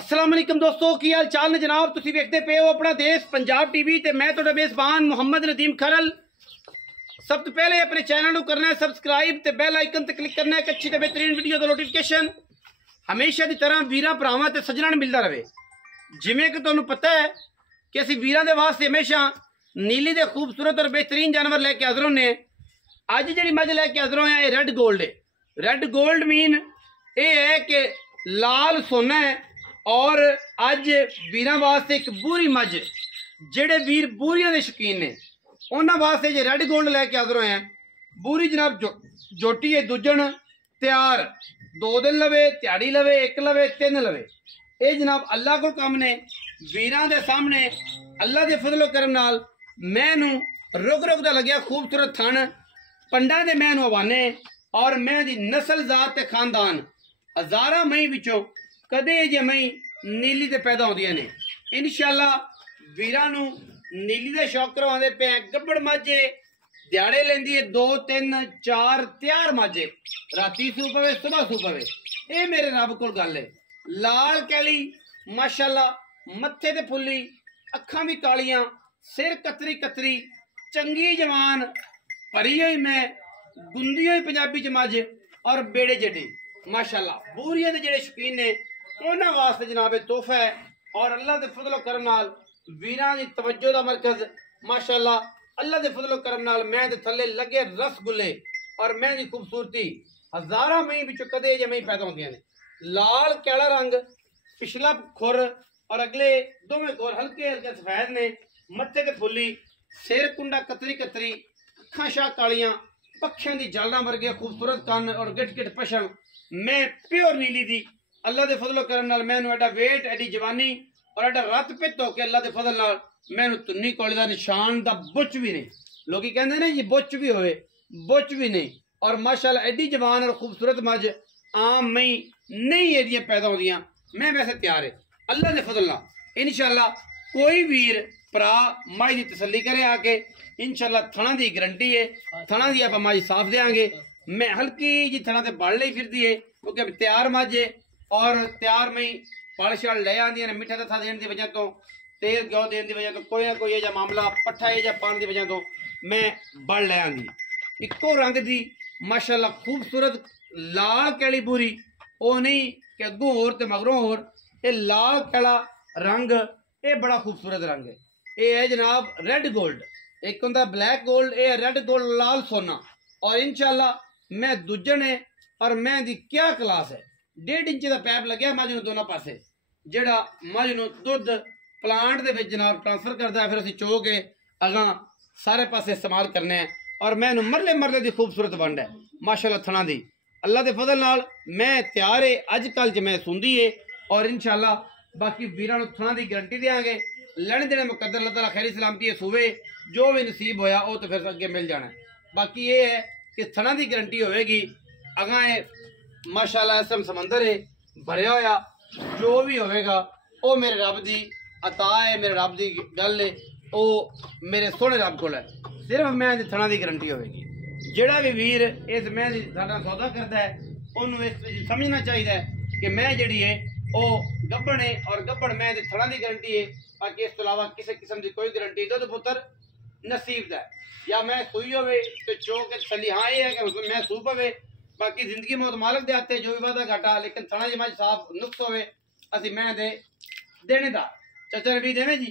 अस्सलाम वालेकुम दोस्तों, की हाल चाल ने जनाब। तुसी वेखदे पे हो अपना देश पंजाब टीवी ते मैं तुहाडा मेज़बान मुहम्मद नदीम खरल। सब तो पहले अपने चैनल को करना है सबसक्राइब ते बेल आइकन ते क्लिक करना है एक अच्छी ते बेहतरीन वीडियो का नोटिफिकेशन हमेशा की तरह वीरां भरावां ते सज्जणां नूं मिलदा रहे। जिवें कि तुहानूं पता है कि असीं वीरां दे वास्ते हमेशा नीली दे खूबसूरत और बेहतरीन जानवर लैके हाज़र होने। अज जिहड़ी मझ लैके हाज़र होए हैं रेड गोल्ड है। रेड गोल्ड मीन ये है कि लाल सोना है और अज वीरां वास्ते एक बूरी मझ जेड़े वीर बूरियां दे शौकीन ने उन्हां वास्ते जे रेड गोल्ड लैके हाज़र होए हैं। बूरी जनाब जोटी है दुजन तैयार 2 दिन लवे दिहाड़ी लवे 1 लवे 3 लवे ये जनाब अल्लाह को कम ने वीरां दे सामने अल्लाह के फजलो करम नाल मैनू रुक रुक दा लग्या खूबसूरत थन पंडा दे मैनू हवाने और मैं दी नस्ल जात ते खानदान हज़ारां मई विचों कदे जे मई नीली ते पैदा होंदियां ने। इंशाअल्लाह वीरां नू नीली दे शौक करवांदे पे गब्बड़ माझे दिहाड़े लेंदी है 2 3 4 तैयार माझे राती सू पवे सुबह सू पवे। ये मेरे रब कोल गल है। लाल कैली माशाअल्लाह मत्थे ते फुल्ली अखां भी कालियां सिर कतरी कतरी चंगी जवान भरी हुई मैं गुंदी हुई पंजाबी च मझ और बेड़े जटी माशाअल्लाह बूरियां दे जेड़े शौकीन ने उन्हां वास्ते जनाब तोहफा है। और अल्लाह दे फजलो करम नाल वीरां दी तवज्जो दा मरकज माशाअल्लाह अल्लाह दे फजलो करम नाल मैं दे थल्ले लगे रसगुल्ले और मैं दी खूबसूरती हज़ारां मई विचों कदे जे मई पैदा होंदियां ने। लाल कैला रंग पिछला खुर और अगले दोवें खुर हल्के हल्के सफेद ने मत्थे ते फुल्ली सिर कुंडा कतरी कतरी अखां शाह कालियां पक्षियां दी जालां वर्गे खूबसूरत कन और गिट गिट पछन मैं प्योर नीली दी अल्लाह दे फजलो करम नाल मैनू एडा वेट एडी जवानी और एडा रत पित होके अल्लाह दे फजल नाल मैनू तुन्नी कोले दा निशान दा बुच भी नहीं। लोग कहते ने जी बुच भी होए बुच भी नहीं। और माशाअल्लाह एडी जवान और खूबसूरत मझ आम मई नहीं एडियां पैदा होंदियां। मैं वैसे तैयार है अल्लाह दे फजल नाल इंशाअल्लाह कोई वीर भरा मझ दी तसल्ली करे आके इंशाअल्लाह थणा दी गारंटी है थणा दी आप मझ साफ देंगे। मैं हल्की जी थणा ते बड़ लई फिरदी है क्योंकि तैयार मझ है और तैयार मई पल शल ले आंदियां ने मिठा तथा देने की वजह तो तेल घ्यो देने की वजह तो कोई ना कोई यह मामला पट्ठा या पाने की वजह तो मैं बड़ ले आंदी इको रंग दी माशाअल्लाह खूबसूरत लाल कैली बूरी वो नहीं कि अगों होर ते मगरों होर ये लाल कैला रंग ये बड़ा खूबसूरत रंग है। ये है जनाब रेड गोल्ड। एक होंदा ब्लैक गोल्ड ये रेड गोल्ड लाल सोना। और इंशाअल्लाह मैं दूजन है और मैं दी क्या क्लास है 1.5 इंच का पैप लग्या मझ नूं दोनों पासे जेड़ा मझ नूं दुध प्लांट दे विच जनाब ट्रांसफर करता है फिर असीं चो के अगां सारे पासे इस्तेमाल करने हैं। और मैनू मरले मरले दी खूबसूरत वंड है माशाअल्लाह थणा दी अल्लाह दे फजल नाल मैं तैयार है अजकल च मैं सुंदी है। और इंशाअल्लाह बाकी वीरां नूं थणा दी गारंटी देंगे लैने देने मुकद्दर अल्लाह ताला खैरी सलामती सूवे जो भी नसीब होया वो तो फिर अगे मिल जाना है। बाकी ये है कि थणा दी गारंटी होएगी अगां माशाअल्लाह इसम समंदर है भरया होया जो भी होएगा वो मेरे रब दी अता है मेरे रब दी गल है वो मेरे सोहने रब कोल है। सिर्फ मैं थणा दी गारंटी होएगी। जेड़ा भी वीर इस मैं साडा सौदा करता है उन्होंने इस समझना चाहिए कि मैं जिहड़ी है वो गब्बड़ है और गब्बड़ मैं थणा दी गारंटी है। बाकी इस तो अलावा किसी किस्म की कोई गारंटी दुध पुत्र नसीब दा या मैं सूई होवे तो चो के तसल्ली हाँ ये है कि मैं सू पवे बाकी जिंदगी मौत मालक दे आते जो भी वादा घाटा लेकिन थणा जी मझ साफ नुक्स होवे असी मैं दे देने दा चाचा नबी देवे जी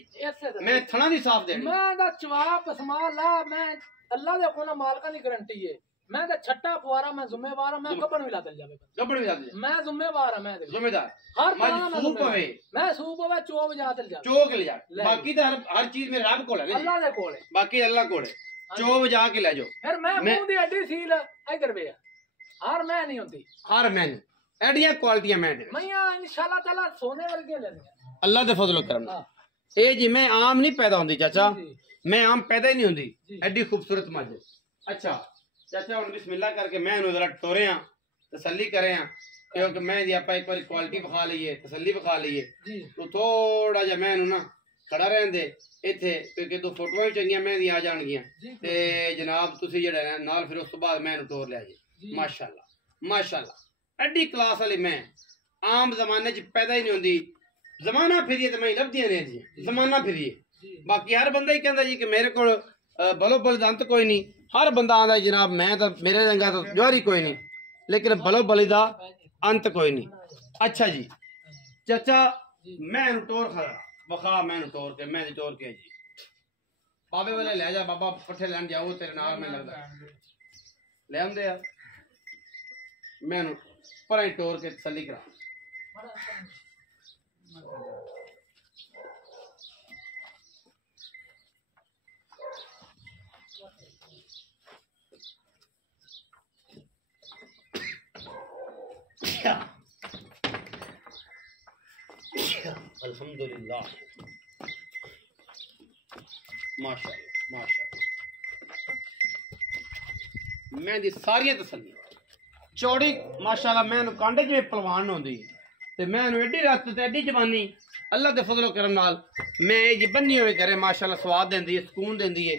मैं थणा दी साफ देनी मैं दा जवाब समान ला मैं अल्लाह दे कोना मालका दी गारंटी है। मैं दा छट्टा फवारा मैं जिम्मेवार मैं गब्बड़ भी ला चल जावे गब्बड़ भी ला दे मैं जिम्मेवार मैं जिम्मेदार हर मझ सू पवे मैं सू पवे चो बजा चल जा चो के ले जा बाकी तो हर चीज मेरे रब कोल है अल्लाह दे कोल है बाकी अल्लाह कोल है चो बजा के ले जाओ। फिर मैं मुंह दी अड्डी सील इधर वे हार मैं नहीं होती हर मैन एडियां क्वालिटियां मैं दे मैया इंशाअल्लाह ताला सोने वर्गे लेने अल्लाह दे फजलो करम ए जी मैं आम नहीं पैदा होंदी चाचा मैं आम पैदा ही नहीं होंदी एडी खूबसूरत मझ। अच्छा चाचा हुण बिस्मिल्लाह करके मैं जरा टोरे तसल्ली करे क्योंकि मैं दी आप एक बार क्वालिटी विखा लीए तसल्ली विखा लीए तो थोड़ा जा मैं ना खड़ा रहन दे इत्थे क्योंकि दो फोटोआं भी चंगियां मैं दी आ जाणगियां ते जनाब तुसीं जेहड़ा नाल फिर उस तो बाद मैं टोर लिया जी माशाअल्लाह माशाअल्लाह एडी क्लास वाली मैं आम जमाने च पैदा ही नहीं होंदी ਜ਼ਮਾਨਾ ਫਿਰੀਏ ਤੇ ਮੈਂ ਲੱਭਦੀਆਂ ਨੇ ਜੀ ਜ਼ਮਾਨਾ ਫਿਰੀਏ ਬਾਕੀ ਹਰ ਬੰਦਾ ਹੀ ਕਹਿੰਦਾ ਜੀ ਕਿ ਮੇਰੇ ਕੋਲ ਬਲੋ ਬਲ ਦਾ ਅੰਤ ਕੋਈ ਨਹੀਂ ਹਰ ਬੰਦਾ ਆਂਦਾ ਜਨਾਬ ਮੈਂ ਤਾਂ ਮੇਰੇ ਰੰਗਾ ਤਾਂ ਜਵਾਰੀ ਕੋਈ ਨਹੀਂ ਲੇਕਿਨ ਬਲੋ ਬਲੀ ਦਾ ਅੰਤ ਕੋਈ ਨਹੀਂ ਅੱਛਾ ਜੀ ਚਾਚਾ ਮੈਂ ਇਹਨੂੰ ਟੋਰ ਖਾ ਵਖਾ ਮੈਂ ਇਹਨੂੰ ਟੋਰ ਕੇ ਮੈਂ ਦੀ ਟੋਰ ਕੇ ਜੀ ਬਾਬੇ ਵਾਲੇ ਲੈ ਜਾ ਬਾਬਾ ਪੱਠੇ ਲੈਣ ਜਾਓ ਤੇਰੇ ਨਾਲ ਮੈਂ ਲੱਗਦਾ ਲੈ ਆਉਂਦੇ ਆ ਮੈਂ ਇਹਨੂੰ ਪਰਾਂ ਹੀ ਟੋਰ ਕੇ ਤਸੱਲੀ ਕਰਾ अल्हम्दुलिल्लाह माशाअल्लाह माशाअल्लाह मैं दी सारी तसल्ली चौड़ी माशाअल्लाह मैं कांडे जिवें पहलवान होंदी ते मैं एडी रात ते एडी जवानी अल्लाह दे फजलो करम नाल मैं ये बन्नी होवे करे माशाअल्लाह स्वाद देंदी है सुकून देंदी है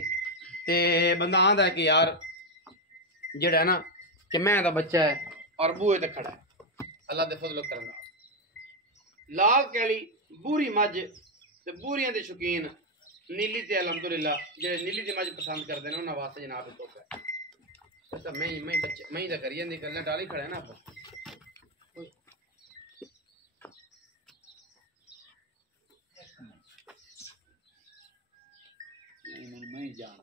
ते बंदा आंदा है कि यार जेड़ा है ना कि मैं दा बच्चा है और बूहे ते खड़ा है अल्लाह दे फजलो करम नाल लाल कैली बूरी मज ते बूरियां दे शौकीन नीली ते अलहमदुलिल्लाह जेड़े नीली दी मज पसंद करदे ने उन्हां वास्ते जनाब तोहफा अच्छा मैं बच्चे मैं दा करिए दी गल्लां डाली खड़ा है ना आप मैं जान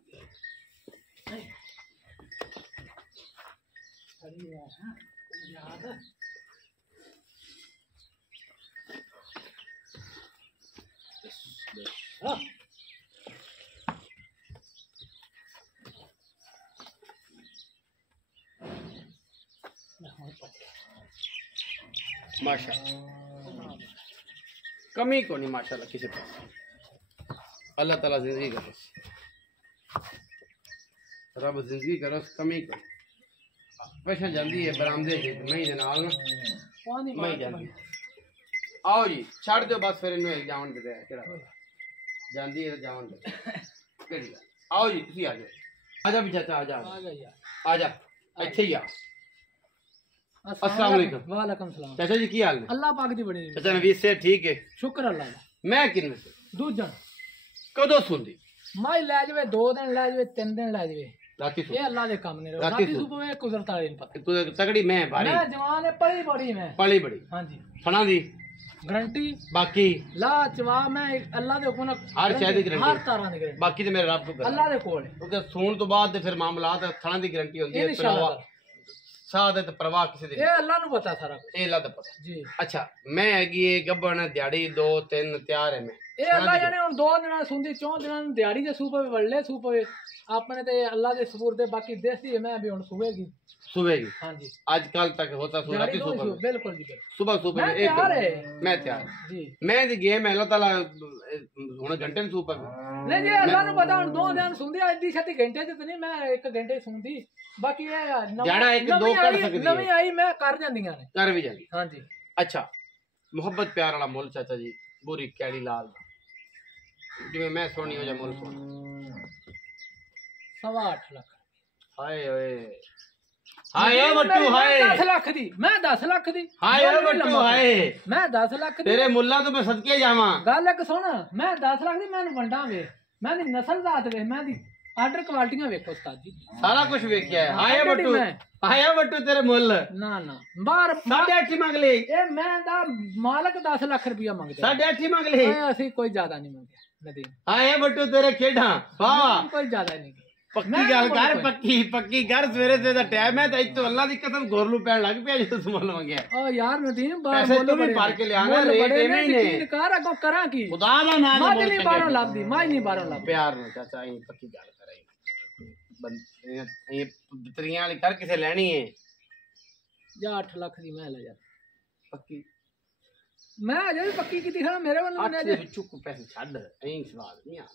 माशाअल्लाह कमी को नहीं माशाअल्लाह किसी पास अल्लाह ताला जिंदगी करो रब जिंदगी करो कमी को पैसा जाती है बरामदे मैं नाल मैं जाती आओ जी छड़ दो बस फिर इन्हों जावन दे जाती है जावन दे आओ जी तुसी आ जाओ आजा भी चाचा आजा आजा ਇੱਥੇ ਹੀ ਆ अस्सलाम वालेकुम वालेकुम सलाम चाचा जी की हाल है अल्लाह पाक दी बड़ी चाचा नवीद से ठीक है शुक्र अल्लाह दा मैं किन्ने से दूजा कदों सुनदी माई ले जावे 2 दिन ले जावे 3 दिन ले जावे राती ये अल्लाह दे काम ने राती राती सुबह कुदरत वाले ने पता तू तगड़ी मैं भारी मैं जवान है पड़ी बड़ी मैं पली बड़ी हां जी सुना दी गारंटी बाकी ला जवाब मैं अल्लाह दे हुक्म हर चीज दी गारंटी हर तरह दी गारंटी बाकी ते मेरे रब को अल्लाह दे कोल है क्योंकि सुन तो बाद फिर मामलात थाना दी गारंटी होंदी है इंशाअल्लाह सादत परवाह किसी दी ये अल्लाह नु पता सारा कुछ ए अल्लाह दा पता जी अच्छा मैं हैगी ये गब्बन दिहाड़ी 2 3 तैयार है मैं ਇਹ ਅੱਲਾ ਜਾਣੇ ਹੁਣ 2 ਦਿਨਾਂ ਸੁੰਦੀ 4 ਦਿਨਾਂ ਨੂੰ ਦਿਹਾੜੀ ਦੇ ਸੂਪ ਹੋਵੇ ਵੱਲੇ ਸੂਪ ਹੋਵੇ ਆਪਣੇ ਤੇ ਅੱਲਾ ਦੇ ਸਪੂਰ ਦੇ ਬਾਕੀ ਦੇਸੀ ਮੈਂ ਵੀ ਹੁਣ ਸੁਵੇਗੀ सुबह ਹਾਂਜੀ आज कल तक होता सो राती सुबह ਬਿਲकुਲ ਜੀ सुबह सुबह मैं तैयार है मैं तैयार जी मैं दी गेम है अल्लाह ताला हुन घंटे में सुबह नहीं जी अल्लाह ਨੂੰ ਪਤਾ ਹੁਣ 2 ਦਿਨ ਸੁੰਦੀ ਅੱਧੀ ਛੱਤੀ ਘੰਟੇ ਤੇ ਨਹੀਂ ਮੈਂ 1 ਘੰਟੇ ਸੁੰਦੀ ਬਾਕੀ ਇਹ ਜਿਹੜਾ 1 2 कर सकदी है ਨਵੀਂ ਆਈ ਮੈਂ ਕਰ ਜਾਂਦੀਆਂ ਨੇ कर भी जाती ਹਾਂਜੀ अच्छा मोहब्बत प्यार वाला मुल चाचा जी बुरी कैड़ी लाल जिवें मैं सोनी हो जा मुल सोनी 8.5 ਲੱਖ हाय ओए हाय ओ बट्टू हाय 10 ਲੱਖ ਦੀ ਮੈਂ 10 ਲੱਖ ਦੀ हाय ओ बट्टू हाय ਮੈਂ 10 ਲੱਖ ਦੀ तेरे मुल्ला तो मैं सदके जावां ਗੱਲ ਇੱਕ सुन मैं 10 ਲੱਖ ਦੀ ਮੈਨੂੰ ਵੰਡਾਂ ਵੇ मैं दी नस्ल ذات वे मैं दी आर्डर क्वालिटियां वेखो उस्ताद जी सारा कुछ वेखिया है हाय बट्टू हाय बट्टू तेरे मुल ना ना बाहर 8.5 मांग ले ए मैं दा मालिक 10 लाख रुपया मांगदा 8.5 मांग ले ਅਸੀਂ कोई ज्यादा नहीं मांगया नदीम हाय बट्टू तेरे खेडा वाह कोई ज्यादा नहीं पक्की गल कर पक्की कर सवेरे से टाइम है तो इतो अल्लाह दी कसम गोरलू पैन लग पिया जिस मुल मंगया ओ यार नदीम पैसे तो भी भर के ले आना रेट एवें ही ने कर अगो करा की खुदा दा नाम मां नहीं बारों लाभदी मां नहीं बारों लाभ प्यार न चाचा ई पक्की गल कराई बंद ये बतरियां वाली कर किसे लेनी है जा 8 लाख दी मैं ले जा पक्की मैं अजे भी पक्की की दिखा मेरे वाला मैंने अजे विचू को पैसे छड़ ऐ सवाल नहीं आ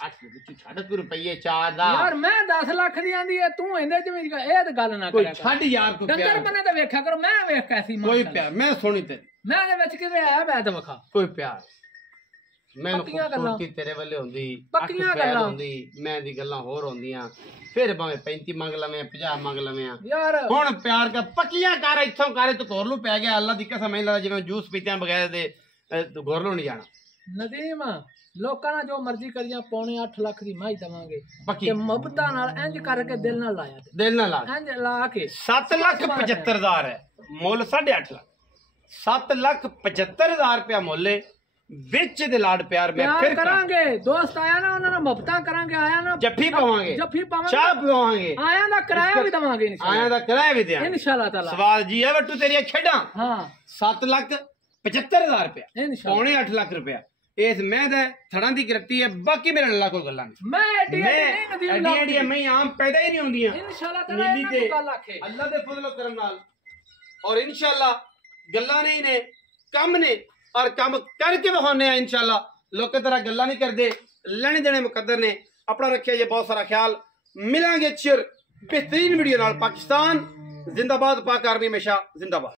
8 विचू छड़ को रुपये 4 दा यार मैं 10 लाख दी आंदी है तू इंदे च मेरी ए ते गल ना कोई करा छड़ यार को डंगर प्यार बने ते वेखा करो मैं वेख कैसी कोई प्यार मैं सुनी तेरी मैं दे विच किते आया बैत वखा कोई प्यार ਮੈਨੂੰ ਪੱਕੀਆਂ ਗੱਲਾਂ खूबसूरती तेरे वाले ਹੁੰਦੀ ਪੱਕੀਆਂ ਗੱਲਾਂ ਹੁੰਦੀ ਮੈਂ ਦੀ ਗੱਲਾਂ ਹੋਰ ਹੁੰਦੀਆਂ ਫਿਰ ਭਾਵੇਂ 35 ਮੰਗ ਲਵੇਂ 50 ਮੰਗ ਲਵੇਂ ਯਾਰ ਹੁਣ ਪਿਆਰ ਦਾ ਪੱਕੀਆਂ ਕਰ ਇੱਥੋਂ ਕਰ ਤੂੰ ਕੋਰ ਨੂੰ ਪੈ ਗਿਆ ਅੱਲਾ ਦੀ ਕਸਮ ਐ ਲੱਗਦਾ ਜਿਵੇਂ ਜੂਸ ਪੀਤਿਆਂ ਬਗੈਰ ਦੇ ਗੌਰ ਨਹੀਂ ਜਾਣਾ ਨਦੀਮ ਲੋਕਾਂ ਨਾਲ ਜੋ ਮਰਜ਼ੀ ਕਰੀਆਂ ਪੌਣੇ 8 ਲੱਖ ਦੀ ਮਾਈ ਦਵਾਂਗੇ ਪੱਕੀ ਤੇ ਮੁਹੱਬਤਾਂ ਨਾਲ ਇੰਜ ਕਰਕੇ ਦਿਲ ਨਾਲ ਲਾਇਆ ਤੇ ਦਿਲ ਨਾਲ ਲਾ ਇੰਜ ਲਾ ਕੇ 7,75,000 ਹੈ ਮੁੱਲ 8.5 ਲੱਖ 7,75,000 ਰੁਪਇਆ ਮੁੱਲ ਹੈ ਵਿੱਚ ਦੇ ਲਾਡ ਪਿਆਰ ਮੈਂ ਪਿਆਰ ਫਿਰ ਕਰਾਂਗੇ ਦੋਸਤ ਆਇਆ ਨਾ ਉਹਨਾਂ ਨਾਲ ਮੁਹੱਬਤਾਂ ਕਰਾਂਗੇ ਆਇਆ ਨਾ ਜੱਫੀ ਪਾਵਾਂਗੇ ਜੱਫੀ ਪਾਵਾਂਗੇ ਚਾਹ ਪਵਾਵਾਂਗੇ ਆਇਆ ਦਾ ਕਿਰਾਇਆ ਵੀ ਦਵਾਂਗੇ ਆਇਆ ਦਾ ਕਿਰਾਇਆ ਵੀ ਦਿਆਂਗੇ ਇਨਸ਼ਾਅੱਲਾ ਤਾਲਾ ਸਵਾਲ ਜੀ ਹੈ ਵੱਟੂ ਤੇਰੀਆਂ ਖੇਡਾਂ ਹਾਂ 7,75,000 ਰੁਪਇਆ ਇਨਸ਼ਾਅੱਲਾ ਪੌਣੇ 8 ਲੱਖ ਰੁਪਇਆ ਇਸ ਮੈਂ ਦਾ ਥੜਾਂ ਦੀ ਗਰੰਟੀ ਹੈ ਬਾਕੀ ਮੇਰੇ ਅੱਲਾ ਕੋਈ ਗੱਲਾਂ ਨਹੀਂ ਮੈਂ ਐਡੀਆਂ ਮੈਂ ਆਮ ਪੈਦਾ ਹੀ ਨਹੀਂ ਹੁੰਦੀਆਂ ਇਨਸ਼ਾਅੱਲਾ ਤਾਲਾ ਨੀਲੀ ਇਹਨਾਂ ਤੇ ਨੂੰ ਗੱਲ ਆਖੇ ਅੱਲਾ ਦੇ ਫਜ਼ਲ ਕਰਮ ਨਾਲ ਔਰ ਇਨਸ਼ਾਅੱਲਾ ਗੱਲਾਂ ਨਹੀਂ ਨੇ ਕੰਮ ਨੇ और काम करके विखाने इंशाल्लाह लोग तरह गल्ला नहीं करते लेने देने मुकद्दर ने अपना रखिया ये बहुत सारा ख्याल मिलांगे चिर बेहतरीन वीडियो नाल पाकिस्तान जिंदाबाद पाक आर्मी हमेशा जिंदाबाद।